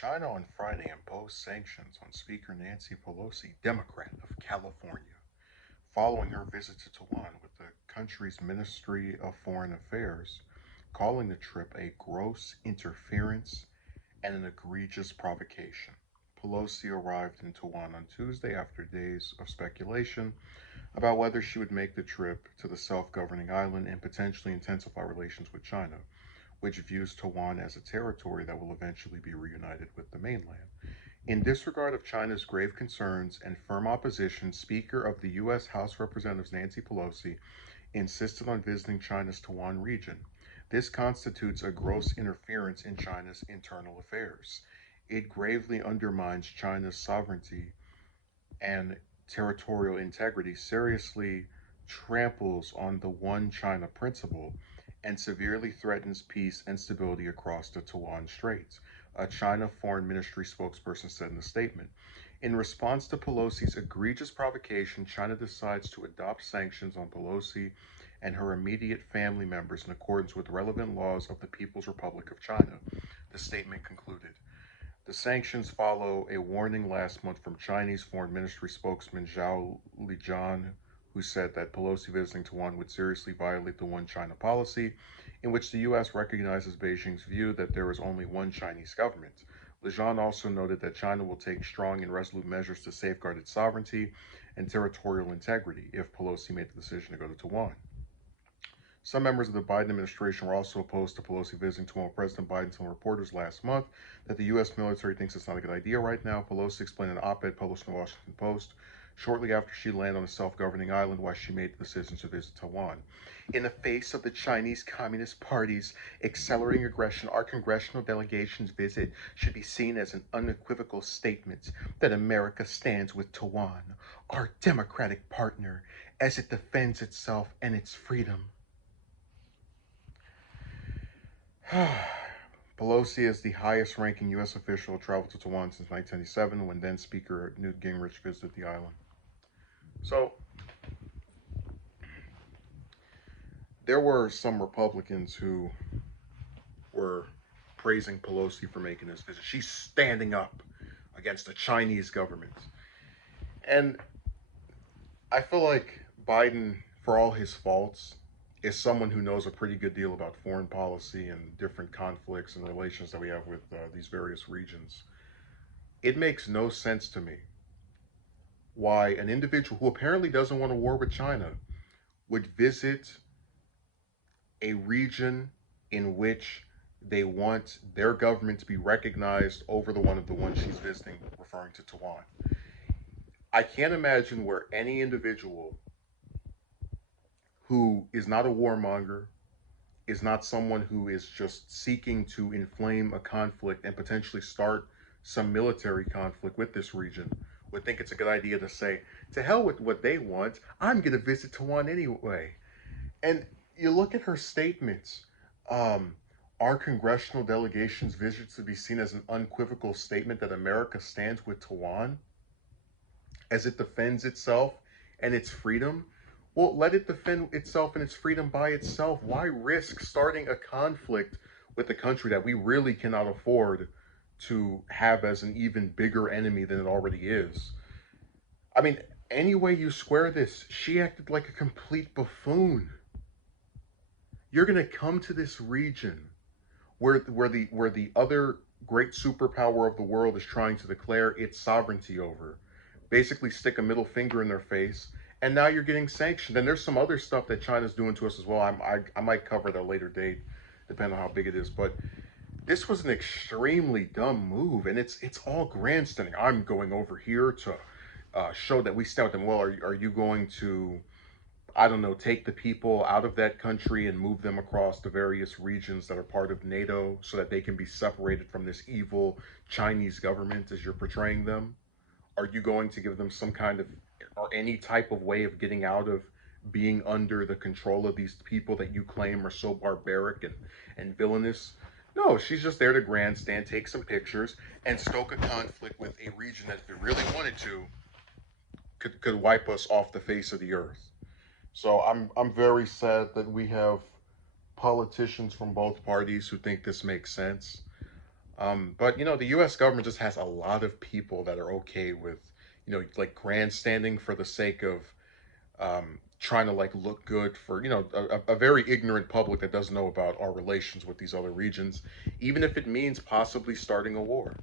China on Friday imposed sanctions on Speaker Nancy Pelosi, Democrat of California, following her visit to Taiwan, with the country's Ministry of Foreign Affairs calling the trip a gross interference and an egregious provocation. Pelosi arrived in Taiwan on Tuesday after days of speculation about whether she would make the trip to the self-governing island and potentially intensify relations with China, which views Taiwan as a territory that will eventually be reunited with the mainland. In disregard of China's grave concerns and firm opposition, Speaker of the U.S. House of Representatives Nancy Pelosi insisted on visiting China's Taiwan region. This constitutes a gross interference in China's internal affairs. It gravely undermines China's sovereignty and territorial integrity, seriously tramples on the One China principle, and severely threatens peace and stability across the Taiwan Straits, a China Foreign Ministry spokesperson said in a statement. In response to Pelosi's egregious provocation, China decides to adopt sanctions on Pelosi and her immediate family members in accordance with relevant laws of the People's Republic of China, the statement concluded. The sanctions follow a warning last month from Chinese Foreign Ministry spokesman Zhao Lijian, who said that Pelosi visiting Taiwan would seriously violate the One China policy, in which the U.S. recognizes Beijing's view that there is only one Chinese government. Lijian also noted that China will take strong and resolute measures to safeguard its sovereignty and territorial integrity if Pelosi made the decision to go to Taiwan. Some members of the Biden administration were also opposed to Pelosi visiting Taiwan. President Biden told reporters last month that the U.S. military thinks it's not a good idea right now. Pelosi explained in an op-ed published in the Washington Post shortly after she landed on a self-governing island why she made the decision to visit Taiwan. In the face of the Chinese Communist Party's accelerating aggression, our congressional delegation's visit should be seen as an unequivocal statement that America stands with Taiwan, our democratic partner, as it defends itself and its freedom. Pelosi is the highest ranking U.S. official to travel to Taiwan since 1997, when then Speaker Newt Gingrich visited the island. So, there were some Republicans who were praising Pelosi for making this visit. She's standing up against the Chinese government. And I feel like Biden, for all his faults, is someone who knows a pretty good deal about foreign policy and different conflicts and relations that we have with these various regions. It makes no sense to me why an individual who apparently doesn't want a war with China would visit a region in which they want their government to be recognized over the one she's visiting, referring to Taiwan. I can't imagine where any individual who is not a warmonger, is not someone who is just seeking to inflame a conflict and potentially start some military conflict with this region, would think it's a good idea to say, to hell with what they want, I'm going to visit Taiwan anyway. And you look at her statements, our congressional delegation's visit to be seen as an unequivocal statement that America stands with Taiwan as it defends itself and its freedom. Well, let it defend itself and its freedom by itself. Why risk starting a conflict with a country that we really cannot afford to have as an even bigger enemy than it already is? I mean, any way you square this, she acted like a complete buffoon. You're going to come to this region where the other great superpower of the world is trying to declare its sovereignty over, basically stick a middle finger in their face, and now you're getting sanctioned. And there's some other stuff that China's doing to us as well. I might cover at a later date, depending on how big it is. But this was an extremely dumb move, and it's all grandstanding. I'm going over here to show that we stand with them. Well, are you going to, I don't know, take the people out of that country and move them across the various regions that are part of NATO so that they can be separated from this evil Chinese government as you're portraying them? Are you going to give them some kind of, or any type of way of getting out of being under the control of these people that you claim are so barbaric and villainous? No, she's just there to grandstand, take some pictures, and stoke a conflict with a region that, if it really wanted to, could wipe us off the face of the earth. So I'm very sad that we have politicians from both parties who think this makes sense. But the U.S. government just has a lot of people that are okay with, like grandstanding for the sake of trying to like look good for a very ignorant public that doesn't know about our relations with these other regions, even if it means possibly starting a war.